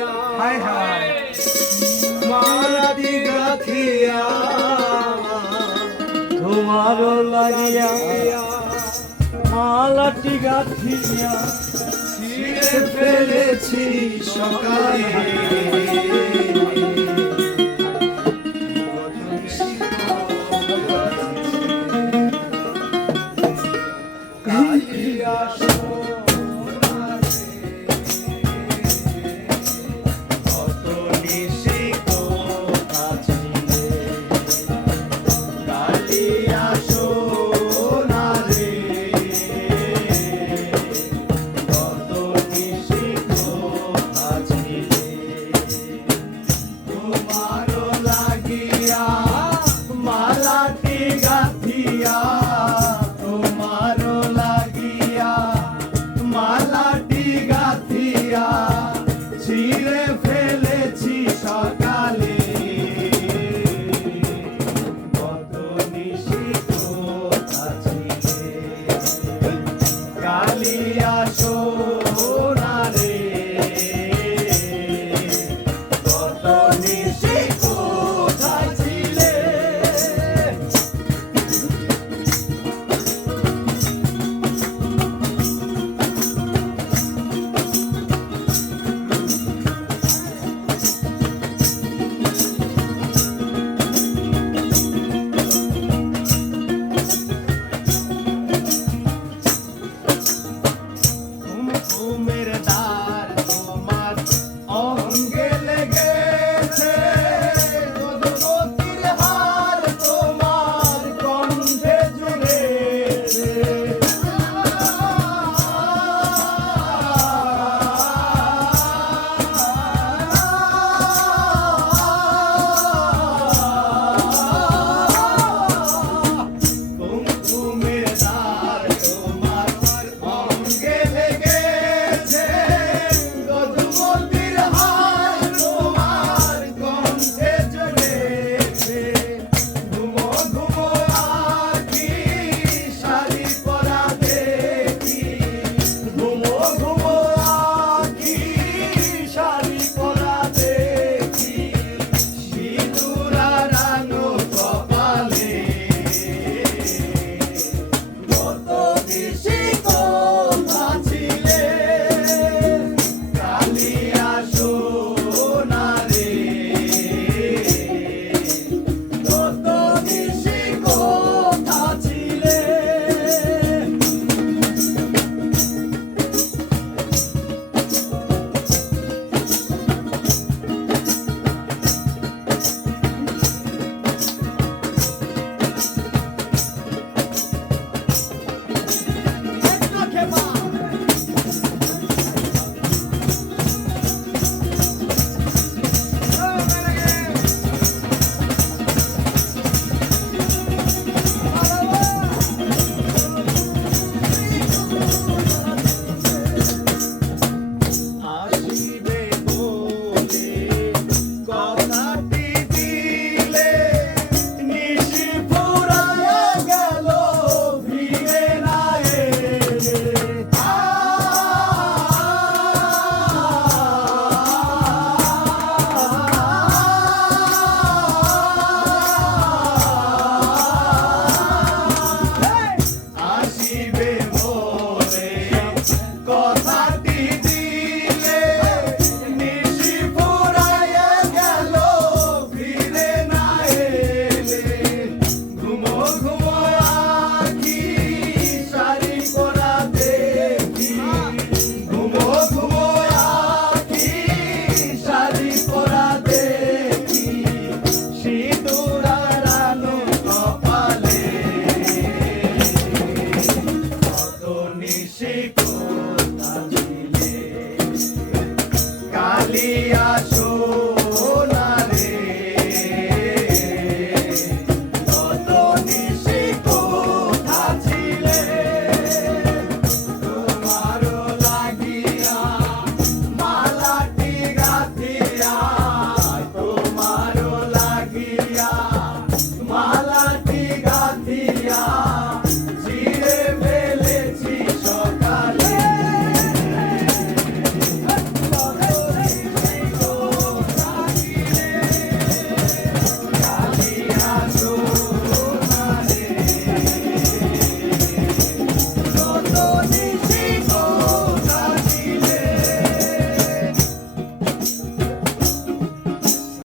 লাগিয়া হায়। গাথিয়া তোমারও লাগিয়া মালাটি গাথিয়া ছিঁড়ে ফেলেছি সকালে।